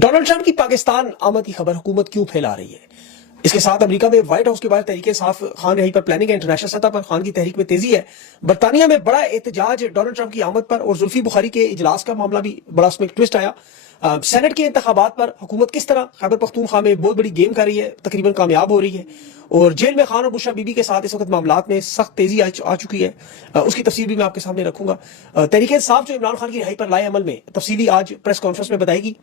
Donald Trump की पाकिस्तान आमद की खबर हुकूमत क्यों फैला रही है? इसके साथ अमेरिका में व्हाइट हाउस के बाहर तहरीक इंसाफ खान रही पर प्लानिंग है, इंटरनेशनल सतह पर खान की तहरीक में तेजी है। बरतानिया में बड़ा एहतजाज डोनाल्ड ट्रंप की आमद पर और जुल्फी बुखारी के इजलास का मामला भी बड़ा उसमें एक ट्विस्ट आया। सेनेट के इंतखाबात पर हुकूमत किस तरह खैबर पख्तूनख्वा में बहुत बड़ी गेम कर रही है, तकरीबन कामयाब हो रही है। और जेल में खान और बुशरा बीबी के साथ इस वक्त मामलात में सख्त तेजी आ चुकी है। उसकी तफसील भी मैं आपके सामने रखूंगा। तहरीक इंसाफ जो इमरान खान की रिहाई पर लाए अमल में तफसीली आज प्रेस कॉन्फ्रेंस में बताएगी।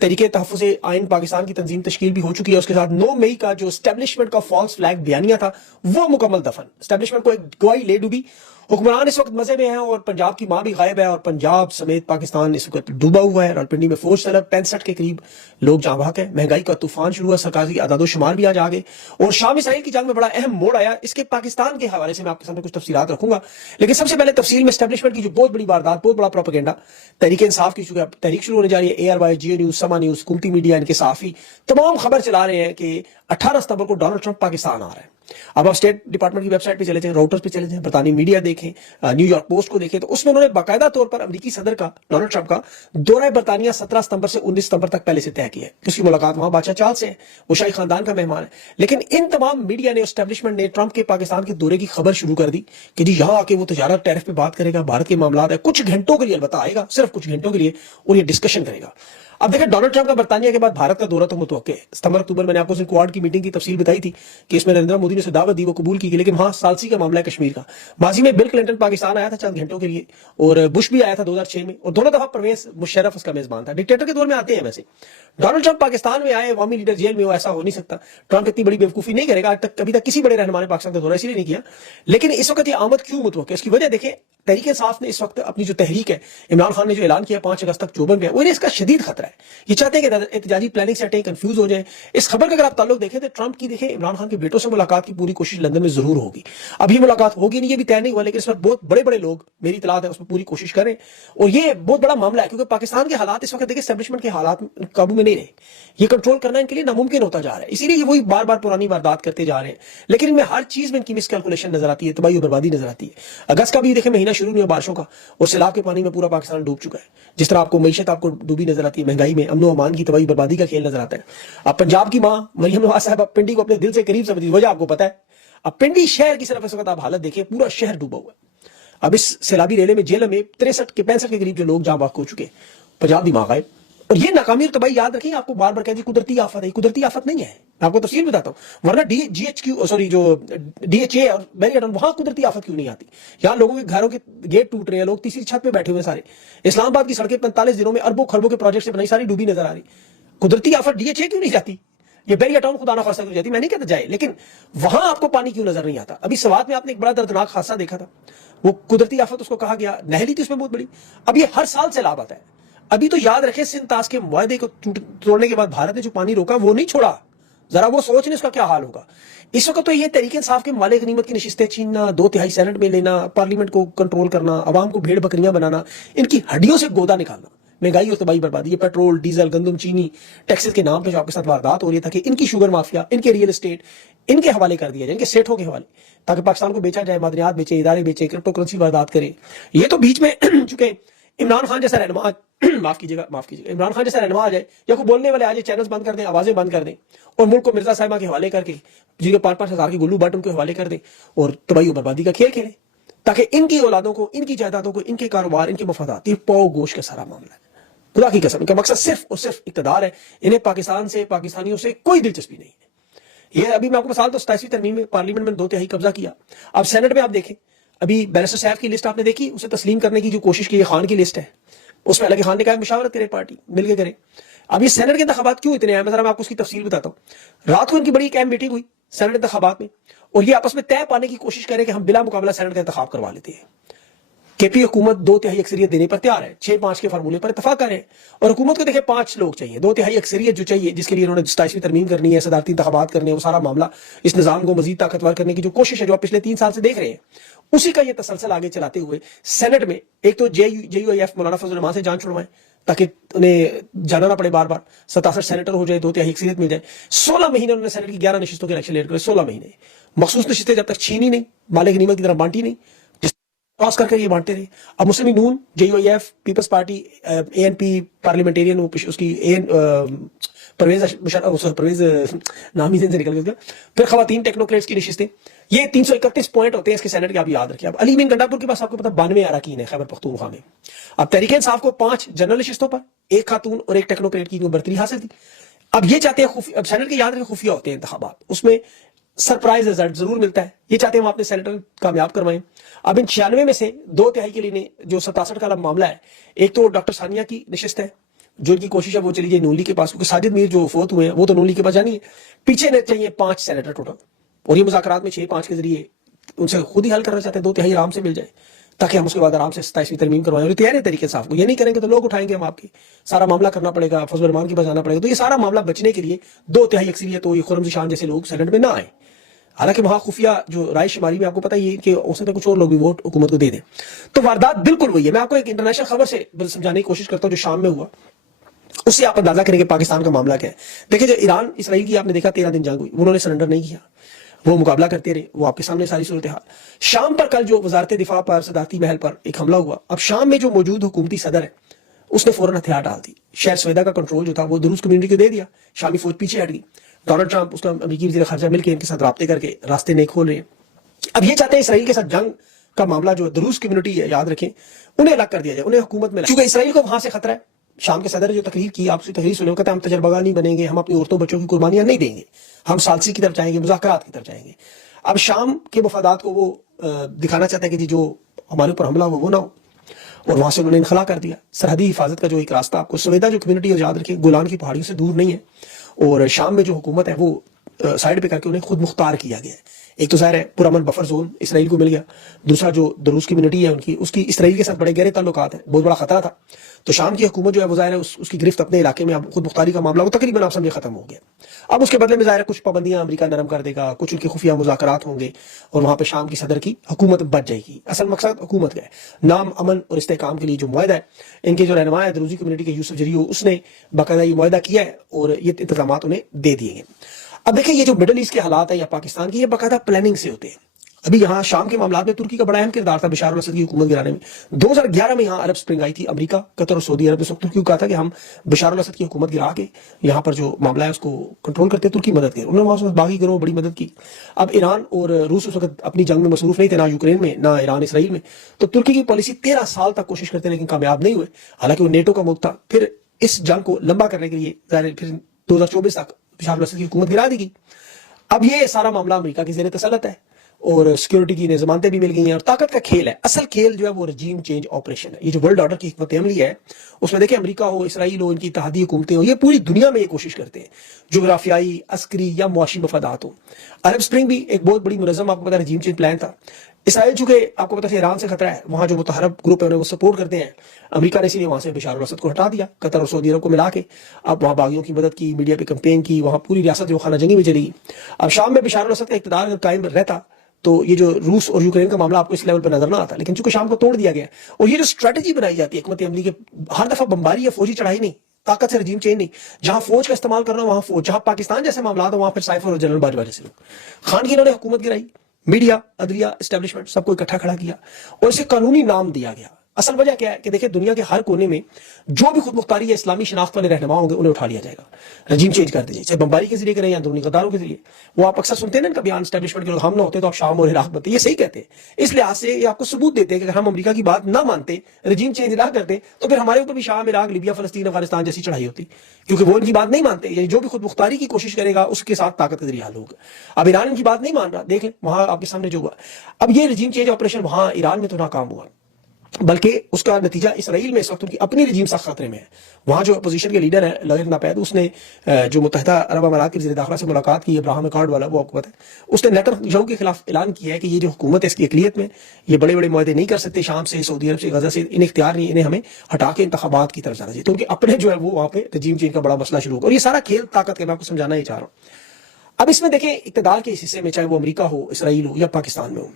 तहरीक तहफ़्फ़ुज़ आइन पाकिस्तान की तंजीम तश्कील भी हो चुकी है। उसके साथ 9 मई का जो एस्टेब्लिशमेंट का फॉल्स फ्लैग बयानिया था वो मुकम्मल दफन। एस्टेब्लिशमेंट को एक गवाही ले डूबी। हुक्मरान इस वक्त मजे में है और पंजाब की मां भी गायब है और पंजाब समेत पाकिस्तान इस वक्त डूबा हुआ है। रावलपिंडी में फौज तलब 65 के करीब लोग जहां भाग है। महंगाई का तूफान शुरू हुआ, सरकार की आदादो शुमार भी आज आ गए और शाम इसराइल की जंग में बड़ा अहम मोड़ आया। इसके पाकिस्तान के हवाले से मैं आपके सामने कुछ तफसीलात रखूंगा, लेकिन सबसे पहले तफसील में एस्टेब्लिशमेंट की जो बहुत बड़ी वारदात, बहुत बड़ा प्रोपेगेंडा, तहरीक इंसाफ की तहरीक शुरू होने जा रही है। ARY, जियो न्यूज, समा न्यूज, हुकूमती मीडिया, इनके सहाफी तमाम खबर चला रहे हैं कि 18 सितंबर को डोनाल्ड ट्रंप पाकिस्तान आ रहा है। अब आप स्टेट डिपार्टमेंट की वेबसाइट पे चले जाएं, राउटर्स पे चले जाएं, बरतानी मीडिया देखें, न्यूयॉर्क पोस्ट को देखें, तो उसमें उन्होंने बाकायदा तौर पर अमेरिकी सदर का, डोनाल्ड ट्रंप का दौरा बरतानिया 17 सितंबर से 19 सितंबर तक पहले से तय किया है। उसकी मुलाकात वहां बादशाह चार्ल्स से है, वो शाही खानदान का मेहमान है। लेकिन इन तमाम मीडिया ने, एस्टेब्लिशमेंट ने ट्रंप के पाकिस्तान के दौरे की खबर शुरू कर दी कि जी यहां आके वो तजारत टैरिफ पे बात करेगा, भारत के मामला है, कुछ घंटों के लिए अलबत्ता आएगा, सिर्फ कुछ घंटों के लिए, और ये डिस्कशन करेगा। अब देखिए, डोनाल्ड ट्रंप का बरतानिया के बाद भारत का दौरा तो मुतवक्के है। सितंबर अक्टूबर मैंने आपको क्वाड की मीटिंग की तफसील बताई थी कि इसमें नरेंद्र मोदी ने उसे दावत दी, वो कबूल की गई, लेकिन वहां सालसी का मामला है कश्मीर का। माजी में बिल क्लिंटन पाकिस्तान आया था चंद घंटों के लिए और बुश भी आया था 2006 में, और दोनों दफा परवेज मुशर्रफ उसका मेजबान था। डिक्टेटर के दौर में आते हैं वैसे। डोनाल्ड ट्रंप पाकिस्तान में आए, अवामी लीडर जेल में हो, ऐसा हो नहीं सकता। ट्रंप इतनी बड़ी बेवकूफी नहीं करेगा, आज तक कभी तक किसी बड़े रहनुमा ने पाकिस्तान का दौरा इसलिए नहीं किया। लेकिन इस वक्त ये आमद क्यों मुतवक्के, इसकी वजह देखें। तहरीक इंसाफ ने इस वक्त अपनी जो तहरीक है, इमरान खान ने जो ऐलान किया 5 अगस्त तक जोबन में, वो इसका शदीद खतरा है। ये चाहते हैं कि एहतजाजी प्लानिंग से हटें, कंफ्यूज हो जाए। इस खबर का अगर आप ताल्लुक देखें तो ट्रंप की देखें, इमरान खान के बेटों से मुलाकात की पूरी कोशिश लंदन में जरूर होगी। अभी मुलाकात होगी नहीं, ये भी तय नहीं हुआ, लेकिन इस वक्त बहुत बड़े बड़े लोग, मेरी इतलात है, उसमें पूरी कोशिश करें। और ये बहुत बड़ा मामला है क्योंकि पाकिस्तान के हालात इस वक्त देखिए, एस्टेब्लिशमेंट के हालात काबू में नहीं रहे। ये कंट्रोल करना इनके लिए नामुमकिन होता जा रहा है, इसीलिए वही बार बार पुरानी वारदात करते जा रहे हैं। लेकिन इनमें हर चीज में इनकी मिसकैलकुलेशन नजर आती है, तबाही और बर्बादी नजर आती है। अगस्त का भी देखें महीना शुरू नहीं हुआ बारिशों का और सैलाब के पानी में पूरा पाकिस्तान डूब चुका है। जिस तरह आपको मईशत आपको डूबी नजर आती है, महंगाई में अमनो अमान की तबाही बर्बादी का खेल नजर आता है। अब पंजाब की मां मरियम नवाज साहब पिंडी को अपने दिल से करीब समझती, वजह आपको पता है। अब पिंडी शहर की सिर्फ इस वक्त आप हालत देखिए, पूरा शहर डूबा हुआ है। अब इस सैलाबी रेले में जेल में 63 के 65 के करीब जो लोग जहां बाग हो चुके, पंजाब की मां गायब। और ये नाकामी और तबाही याद रखिए, आपको बार बार कहती कुदरती आफत है, कुदरती आफत नहीं है। मैं आपको तफसील बताता हूं, वरना DHA और बैरिकेड वहां कुदरती आफत क्यों नहीं आती? यहाँ लोगों के घरों के गेट टूट रहे हैं, लोग तीसरी छत पे बैठे हुए सारे। इस्लामाबाद की सड़कें 45 दिनों में अरबों खरबों के प्रोजेक्ट से बनाई सारी डूबी नजर आ रही। कुदरती आफत DHA क्यों नहीं जाती? ये बैरिया टाउन खुदा ना खासा क्यों जाती? मैं नहीं कहता जाए, लेकिन वहां आपको पानी क्यों नजर नहीं आता? अभी सवात में आपने एक बड़ा दर्दनाक हादसा देखा था, वो कुदरती आफत उसको कहा गया, नहली थी उसमें बहुत बड़ी। अब ये हर साल सैलाब आता है। अभी तो याद रखे, सिंध ताश के मुआहदे को तोड़ने के बाद भारत ने जो पानी रोका वो नहीं छोड़ा। जरा वो सोच लें इसका क्या हाल होगा। इस वक्त तो ये तहरीक इंसाफ के मालिक गनीमत की नशिस्तें छीनना, 2/3 सेनेट में लेना, पार्लियामेंट को कंट्रोल करना, अवाम को भेड़ बकरियां बनाना, इनकी हड्डियों से गोदा निकालना, महंगाई और तबाही बर्बादी, ये पेट्रोल, डीजल, गंदम, चीनी, टैक्सेस के नाम पे जो आपके साथ वारदात हो रही है, ताकि इनकी शुगर माफिया, इनके रियल एस्टेट इनके हवाले कर दिया जाए, इनके सेठों के हवाले, ताकि पाकिस्तान को बेचा जाए, मादनियात बेचे, इदारे बेचे, क्रिप्टो करेंसी वारदात करें। ये तो बीच में चुके इमरान खान जैसा रहनुमा, माफ कीजिएगा, इमरान खान जैसा रहनुमा आ जाए या कोई बोलने वाले आ जाए, चैनल्स बंद कर दें, आवाजें बंद कर दें और मुल्क को मिर्जा साहिबा के हवाले करके, जिनके 5-5 हजार के गुल्लू बटन के हवाले कर दें और तबाही और बर्बादी का खेल खेलें, ताकि इनकी औलादों को, इनकी जायदादों को, इनके कारोबार, इनके मफादात, ये पाओ गोश का सारा मामला है। खुदा की कसम, इनका मकसद सिर्फ और सिर्फ इक़्तिदार है। इन्हें पाकिस्तान से, पाकिस्तानियों से कोई दिलचस्पी नहीं है। ये अभी मैं आपको मिसाल तो 27वीं तरमीम में पार्लियामेंट में 2/3 कब्जा किया। अब सेनेट में आप देखें, अभी बैरिस्टर साहब की लिस्ट आपने देखी, उसे तस्लीम करने की जो कोशिश की, खान की लिस्ट है, उसमें अलग खान ने कहा मुशावरत करे, पार्टी मिलकर करे। अब ये सेनेट के इंतखाबात क्यों इतने हैं, मैं आपको उसकी तफसील बताता हूँ। रात को इनकी बड़ी एक अहम मीटिंग हुई सेनेट इंतखाबात में और ये आपस में तय पाने की कोशिश करें कि हम बिला मुकाबला सेनेट का इंतखाब करवा लेते हैं। केपी हुकूमत 2/3 अक्सरियत देने पर तैयार है, 6-5 के फार्मूले पर इतफाक करें। और हुकूमत को देखे 5 लोग चाहिए, 2/3 अक्सरियत जो चाहिए, जिसके लिए उन्होंने 27वीं तरमीम करनी है, सदारती इंतखाबात करने, वो सारा मामला, इस निजाम को मजीद ताकतवर करने की जो कोशिश है, जो आप पिछले 3 साल से देख रहे हैं, उसी का ये तसलसल आगे चलाते हुए सेनेट में एक तो JUIF मौलाना फजल रहमान से जान छुड़वाएं ताकि उन्हें जाना ना पड़े बार बार, 67 सेनेटर हो जाए, 2/3 अक्सरियत मिल जाए। 16 महीने उन्होंने सेनेट की 11 नशिस्तों के इलेक्शन लेट करे, 16 महीने मखसूस नशिस्तें जब तक छीनी नहीं, मालिक गनीमत की तरह बांटी नहीं, क्रॉस कर ये बांटते रहे. अब Muslim League Noon, JUIF, people's party, ANP parliamentarian, उसकी परवेज नाम ही से निकल गया, फिर खवातीन टेक्नोक्रेट्स की नशिस्तें, ये 331 पॉइंट होते हैं इसके सेनेट के, आप याद रखिए. अब अली मीन गंडापुर के पास आपको पता 92 अरकान है खैबर पख्तूनख्वा में. अब तहरीक इंसाफ को 5 जनरल नशिस्तों पर, 1 खातून और 1 टेक्नोक्रेट की बर्तरी हासिल थी. अब ये चाहते हैं अब सेनेट के याद रखें खुफिया होते हैं इंतखाबात, उसमें सरप्राइज रिजल्ट जरूर मिलता है. ये चाहते हैं हम अपने सेनेटर कामयाब करवाएं. अब इन 96 में से 2/3 के लिए जो 67 का मामला है, एक तो डॉक्टर सानिया की नशिस्त है, जो इनकी कोशिश है वो चली जाए नून लीग के पास, क्योंकि साजिद मीर जो फोत हुए हैं वो तो नून लीग के पास जानी है. पीछे चाहिए 5 सेनेटर टोटल, और ये मुज़ाकरात में 6-5 के जरिए उनसे खुद ही हल करना चाहते हैं. 2/3 आराम से मिल जाए ताकि हम उसके बाद आराम से 27वीं तरमीम करवाएं. और तैयार है तरीके साफ को, ये नहीं करेंगे तो लोग उठाएंगे हम आपके, सारा मामला करना पड़ेगा, फजल रहमान के पास जाना पड़ेगा. तो ये सारा मामला बचने के लिए 2/3 अक्सरियत तो ये खुर्रम ज़िशान जैसे लोग सेनेट में ना आए. हालांकि वहां खुफिया जो राय शुमारी में आपको पता ही है कि हो सकता है कुछ और लोग भी वोट हुकूमत को दे दें. तो वारदात बिल्कुल वही है. मैं आपको एक इंटरनेशनल खबर से समझाने की कोशिश करता हूं जो शाम में हुआ, उससे आप अंदाजा करेंगे पाकिस्तान का मामला क्या है. देखिए, जो ईरान इसराइल की आपने देखा 13 दिन जंग हुई, उन्होंने सरेंडर नहीं किया, वो मुकाबला करते रहे, वो आपके सामने सारी सूरत हाल. शाम पर कल जो वजारत दिफा पर सदाती महल पर एक हमला हुआ, अब शाम में जो मौजूद हुकूमती सदर है उसने फौरन हथियार डाल दी. शहर सवेदा का कंट्रोल जो था वो दुरूस कम्युनिटी को दे दिया, शामी फौज पीछे हट गई. डोनाल्ड ट्रंप, उसका अमेरिकी वज़ीर ख़ारजा मिलकर इनके साथ राब्ते करके रास्ते नहीं खोल रहे हैं. अब ये चाहते हैं इसराइल के साथ जंग का मामला जो दुरूस कम्युनिटी है, याद रखें, उन्हें अलग कर दिया जाए, उन्हें हुकूमत में, क्योंकि इसराइल को वहां से खतरा है. शाम के सदर जो तकरीर की, आपसे तकरीर सुने, कहते हैं हम तजर्बागार नहीं बनेंगे, हम अपनी औरतों बच्चों की कुर्बानियां नहीं देंगे, हम सालसी की तरफ जाएंगे, मुज़ाकरात की तरफ जाएंगे. अब शाम के मफादात को वो दिखाना चाहते हैं कि जी जो हमारे ऊपर हमला हो वो ना हो, और वहां से उन्होंने इनखला कर दिया. सरहदी हिफाजत का जो एक रास्ता, आपको सवेदा जो कम्युनिटी है याद रखिए गोलान की पहाड़ियों से दूर नहीं है, और शाम में जो हुकूमत है वो साइड पे करके उन्हें खुद मुख्तार किया गया है. एक तो ज़ाहिर है पुरअमन बफर जोन इसराइल को मिल गया, दूसरा जो दरूस कम्युनिटी है उनकी, उसकी इसराइल के साथ बड़े गहरे ताल्लुकात हैं, बहुत बड़ा खतरा था. तो शाम की हुकूमत जो है वो ज़ाहिर है उसकी गिरफ्त अपने इलाके में, अब खुद मुख्तारी का मामला वो तकरीबन आप समझे खत्म हो गया. अब उसके बदले में ज़ाहिर है कुछ पाबंदियां अमेरिका नरम कर देगा, कुछ उनके खुफिया मुज़ाकरात होंगे, और वहां पर शाम की सदर की हुकूमत बच जाएगी. असल मकसद हुकूमत का है, नाम अमन और इस्तेहकाम के लिए जो मुआहदा है, इनके जो रहनुमा है दरूजी कम्युनिटी के यूसुफ जरियो, उसने बाकायदा ये मुआहदा किया है और ये इंतजाम उन्हें दे दिए गए. अब देखिए, ये जो मिडल ईस्ट के हालात है या पाकिस्तान की, ये बाकायदा प्लानिंग से होते हैं. अभी यहाँ शाम के मामला में तुर्की का बड़ा अहम किरदार था बशार अल-असद की हुकूमत गिराने में. 2011 में यहाँ अरब स्प्रिंग आई थी, अमेरिका, कतर और सऊदी अरब ने तुर्की को कहा था कि हम बशार अल-असद की हुकूमत गिरा के यहाँ पर जो मामला है उसको कंट्रोल करते, तुर्की मदद करे. उन्होंने वहां बागी गिरोह बड़ी मदद की. अब ईरान और रूस उस वक्त अपनी जंग में मसरूफ नहीं थे, ना यूक्रेन में, ना ईरान इसराइल में. तो तुर्की की पॉलिसी 13 साल तक कोशिश करते लेकिन कामयाब नहीं हुए, हालांकि वो नेटो का मुल्क था. फिर इस जंग को लंबा करने के लिए फिर 2024 तक बशार अल-असद की हुकूमत गिरा दी गई. अब ये सारा मामला अमेरिका की ज़ेर तसल्लुत है और सिक्योरिटी की जमानतें भी मिल गई हैं और ताकत का खेल है. असल खेल जो है वो रजीम चेंज ऑपरेशन है. ये जो वर्ल्ड ऑर्डर की हिकमत अमली है उसमें देखिए अमेरिका हो, इसराइल हो, इनकी इत्तेहादी हुकूमतें हो, ये पूरी दुनिया में ये कोशिश करते हैं, जोग्राफियाई, अस्करी या मुआशी मफादात हो. अरब स्प्रिंग भी एक बहुत बड़ी मुनज़्ज़म आपको पता है रजीम चेंज प्लान था. इसराइल चूंकि आपको पता है ईरान से खतरा है, वहां जो मुतहरब ग्रुप है उन्हें वो सपोर्ट करते हैं, अमेरिका ने इसीलिए वहां से बशार अल-असद को हटा दिया, कतर और सऊदी अरब को मिला के. अब वहां बागियों की मदद की, मीडिया पे कैंपेन की, वहां पूरी रियासत जो खाना जंगी में चली. अब शाम में बशार अल-असद का इक़्तिदार अगर कायम रहता तो ये जो रूस और यूक्रेन का मामला आपको इस लेवल पर नजर ना आता, लेकिन चूंकि शाम को तोड़ दिया गया. और ये जो स्ट्रेटजी बनाई जाती है हिकमत अमली के, हर दफा बमबारी या फौजी चढ़ाई नहीं, ताकत से रजीम चेंज नहीं. जहां फौज का इस्तेमाल करना वहां फौज, जहां पाकिस्तान जैसे मामला वहां फिर साइफर और जनरल बाजवा जैसे लोग. खान की इन्होंने हुकूमत गिराई, मीडिया, अदलिया, एस्टेब्लिशमेंट सबको इकट्ठा खड़ा किया और इसे कानूनी नाम दिया गया. असल वजह क्या है कि देखिए दुनिया के हर कोने में जो भी खुद मुख्तारी या इस्लामी शनाख्त वाले रहनुमा होंगे उन्हें उठा लिया जाएगा, रजीम चेंज कर दीजिए, चाहे बमबारी के जरिए करें या अंदरूनी गद्दारों के जरिए. वो आप अक्सर सुनते हैं ना इनका बयान, एस्टेब्लिशमेंट के लोग, हम ना होते तो आप शाम और इराक बनते. ये सही कहते हैं. इस लिहाज से ये आपको सबूत देते हैं कि अगर हम अमेरिका की बात ना मानते, रजीम चेंज ना करते, तो फिर हमारे ऊपर भी शाम, इराक, लीबिया, फलस्तीन, अफगानिस्तान जैसी चढ़ाई होती, क्योंकि वो इनकी बात नहीं मानते. यानी जो भी खुद मुख्तारी की कोशिश करेगा उसके साथ ताकत के जरिए हल होगा. अब ईरान इनकी बात नहीं मान रहा, देख लें वहां आपके सामने जो हुआ. अब ये रजीम चेंज ऑपरेशन वहां ईरान में तो नाकाम हुआ, बल्कि उसका नतीजा इसराइल में इस वक्त उनकी अपनी रजीम सख्त खतरे में है. वहां जो अपोजिशन के लीडर है लॉयर नापैद, उसने जो मुत्तहिदा अरब अमारात के वज़ीर दाखिला से मुलाकात की, अब्राहम अकॉर्ड वाला, वो आपको पता है, उसने नेतन्याहू के खिलाफ ऐलान किया है कि ये जो हुकूमत है इसकी अक़लियत में ये बड़े बड़े मुआहदे नहीं कर सकते, शाम से, सऊदी अरब से, गजा से, इन्हें इख्तियार नहीं, इन्हें हमें हटा के इंतखाबात की तरफ जाना चाहिए. तो उनके अपने जो है वो वहां पे रजीम चेंज का बड़ा मसला शुरू होगा. और ये सारा खेल ताकत का मैं आपको समझाना ही चाह रहा हूँ. اب اس میں دیکھیں اقتدار کے اس حصے میں چاہے وہ امریکہ ہو، اسرائیل ہو یا پاکستان میں ہو،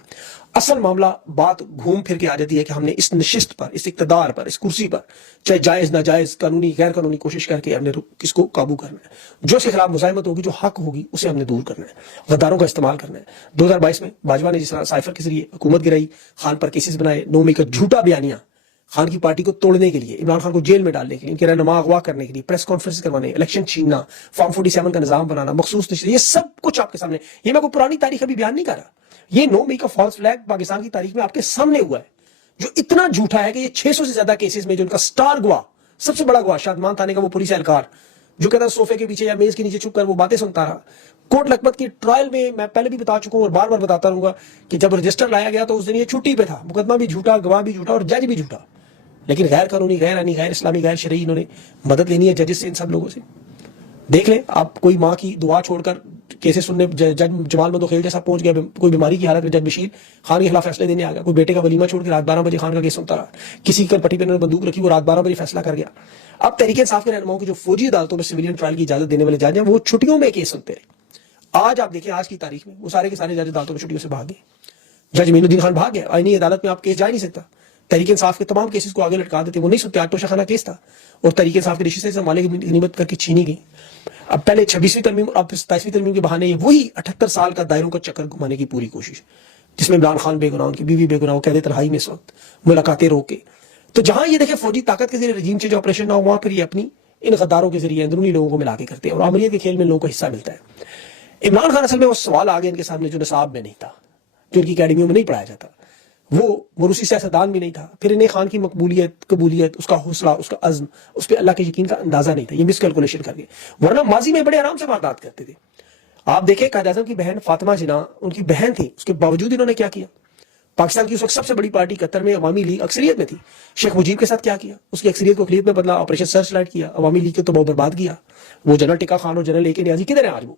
اصل معاملہ بات گھوم پھر کے آ جاتی ہے کہ ہم نے اس نشست پر، اس اقتدار پر، اس کرسی پر چاہے جائز ناجائز قانونی غیر قانونی کوشش کر کے ہم نے کس کو قابو کرنا ہے، جو اس کے خلاف مزاحمت ہوگی، جو حق ہوگی اسے ہم نے دور کرنا ہے، غداروں کا استعمال کرنا ہے۔ 2022 میں باجوہ نے جس طرح سائفر کے ذریعے حکومت گرائی، خان پر کیسز بنائے، نو میکر جھوٹا بیانیہ خان کی پارٹی کو توڑنے کے لیے، عمران خان کو جیل میں ڈالنے کے لیے، ان کے رہنما اغوا کرنے کے لیے، پریس کانفرنس کروانے، الیکشن چھیننا، فارم 47 کا نظام بنانا، مخصوص نشست، یہ سب کچھ آپ کے سامنے، یہ میں کوئی پرانی تاریخ ابھی بیان نہیں کر رہا، یہ 9 مئی کا فالس فلیگ پاکستان کی تاریخ میں آپ کے سامنے ہوا ہے، جو اتنا جھوٹا ہے کہ یہ 600 سے زیادہ کیسز میں جو ان کا سٹار گواہ، سب سے بڑا گواہ شادمان تھانے کا وہ پولیس اہلکار جو کہتا ہے صوفے کے پیچھے یا میز کے نیچے چھپ کر وہ باتیں سنتا رہا، کوٹ لکھپت کی ٹرائل میں میں پہلے بھی بتا چکا ہوں اور بار بار بتاتا رہوں گا کہ جب رجسٹر لایا گیا تو اس دن یہ چھٹی پہ تھا، مقدمہ بھی جھوٹا، گواہ بھی جھوٹا اور جج بھی جھوٹا، لیکن غیر قانونی، غیر آئینی، غیر اسلامی، غیر شرعی انہوں نے مدد لینی ہے ججز سے، ان سب لوگوں سے۔ دیکھ لیں آپ، کوئی ماں کی دعا چھوڑ کر کیسے سننے جج جمال مدوخیل جیسا پہنچ گیا، کوئی بیماری کی حالت میں جج بشیر خان کے خلاف فیصلے دینے آ گیا، کوئی بیٹے کا ولیمہ چھوڑ کے رات 12 بجے خان کا کیس سنتا رہا، کسی کی پٹی پہ انہوں نے بندوق رکھی، وہ رات 12 بجے فیصلہ کر گیا۔ اب تحریک انصاف کے رہنماؤں کی جو فوجی عدالتوں میں سویلین ٹرائل کی اجازت دینے والے جج ہیں وہ چھٹیوں میں کیس سنتے رہے۔ آج آپ دیکھیں، آج کی تاریخ میں وہ سارے کے سارے جج عدالتوں میں چھٹیوں سے بھاگ گئے، جج مین الدین خان بھاگ گیا، آئینی عدالت میں آپ کیس جا ہی نہیں سکتا، تحریک انصاف کے تمام کیسز کو آگے لٹکا دیتے، وہ نہیں سنتے، آٹوشہ خانہ کیس تھا اور تحریک انصاف کے رشتے سے مالک کی غنیمت کر کے چھینی گئی۔ اب پہلے 26ویں ترمیم اور اب 27ویں ترمیم کے بہانے وہی 78 سال کا دائروں کا چکر گھمانے کی پوری کوشش، جس میں عمران خان بے گناہ، ان کی بیوی بے گناہ، وہ قید تنہائی میں اس وقت ملاقاتیں روکے۔ تو جہاں یہ دیکھیں فوجی طاقت کے ذریعے رجیم چینج آپریشن نہ ہو، وہاں پر یہ اپنی ان غداروں کے ذریعے اندرونی لوگوں کو ملا کے کرتے ہیں اور عملیت کے کھیل میں لوگوں کو حصہ ملتا ہے۔ عمران خان اصل میں وہ سوال آ گیا ان کے سامنے جو نصاب میں نہیں تھا، جو ان کی اکیڈمیوں میں نہیں پڑھایا جاتا، وہ موروثی سیاستدان بھی نہیں تھا، پھر انہیں خان کی مقبولیت، قبولیت، اس کا حوصلہ، اس کا عزم، اس پہ اللہ کے یقین کا اندازہ نہیں تھا، یہ مس کیلکولیشن کر کے، ورنہ ماضی میں بڑے آرام سے واردات کرتے تھے۔ آپ دیکھیں قائد اعظم کی بہن فاطمہ جناح ان کی بہن تھی، اس کے باوجود انہوں نے کیا کیا؟ پاکستان کی اس وقت سب سے بڑی پارٹی قطر میں عوامی لیگ اکثریت میں تھی، شیخ مجیب کے ساتھ کیا کیا؟ اس کی اکثریت کو اقلیت میں بدلا، آپریشن سرچ لائٹ کیا، عوامی لیگ کے تو بہت برباد کیا۔ وہ جنرل ٹکا خان اور جنرل اے کے نیازی کدھر ہیں آج؟ وہ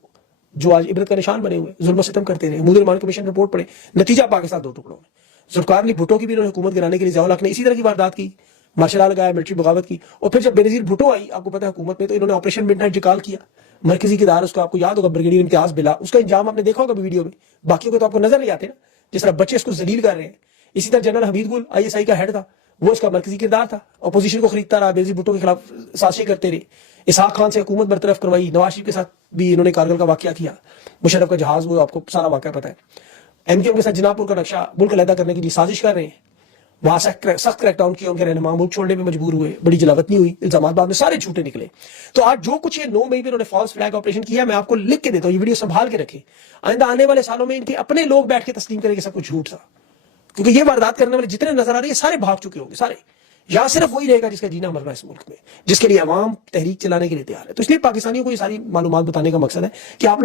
جو آج عبرت کا نشان بنے ہوئے، ظلم و ستم کرتے رہے، مودی رحمان کمیشن رپورٹ پڑھے، نتیجہ پاکستان 2 ٹکڑوں میں۔ ذوالفقار علی بھٹو کی بھی انہوں نے حکومت گرانے کے لیے ضیاء الحق نے اسی طرح کی واردات کی، مارشل لا لگایا، ملٹری بغاوت کی، اور پھر جب بینظیر بھٹو آئی آپ کو پتہ ہے حکومت میں، تو انہوں نے آپریشن مڈ نائٹ جکال کیا، مرکزی کے ادارے، اس کا آپ کو یاد ہوگا بریگیڈیئر امتیاز بلا، اس کا انجام آپ نے دیکھا ہوگا ویڈیو میں، باقیوں کو تو آپ کو نظر نہیں آتے نا، جس طرح بچے اس کو ذلیل کر رہے ہیں۔ اسی طرح جنرل حمید گل ISI کا ہیڈ تھا، وہ اس کا مرکزی کردار تھا، اپوزیشن کو خریدتا رہا، بینظیر بھٹو کے خلاف سازشیں کرتے رہے، اسحاق خان سے حکومت برطرف کروائی، نواز شریف کے ساتھ بھی انہوں نے کارگل کا واقعہ کیا، مشرف کا جہاز، وہ آپ کو سارا واقعہ پتہ ہے۔ MKM کے ساتھ جناح پور کا نقشہ ملک علیحدہ کرنے کے لیے سازش کر رہے ہیں، وہاں سخت کریک ڈاؤن کیا، ان کے رہنما ملک چھوڑنے میں مجبور ہوئے، بڑی جلاوطنی ہوئی، الزامات بعد میں سارے جھوٹے نکلے۔ تو آج جو کچھ یہ 9 مئی پہ انہوں نے فالس فلیگ آپریشن کیا، میں آپ کو لکھ کے دیتا ہوں، یہ ویڈیو سنبھال کے رکھیں، آئندہ آنے والے سالوں میں ان کے اپنے لوگ بیٹھ کے تسلیم کریں کہ سب کچھ جھوٹ تھا، کیونکہ یہ واردات کرنے والے جتنے نظر آ رہے ہیں سارے بھاگ چکے ہوں گے، سارے، یا صرف وہی رہے گا جس کا جینا مرنا اس ملک میں، جس کے لیے عوام تحریک چلانے کے لیے تیار ہے۔ تو اس لیے پاکستانیوں کو یہ ساری معلومات بتانے کا مقصد ہے کہ آپ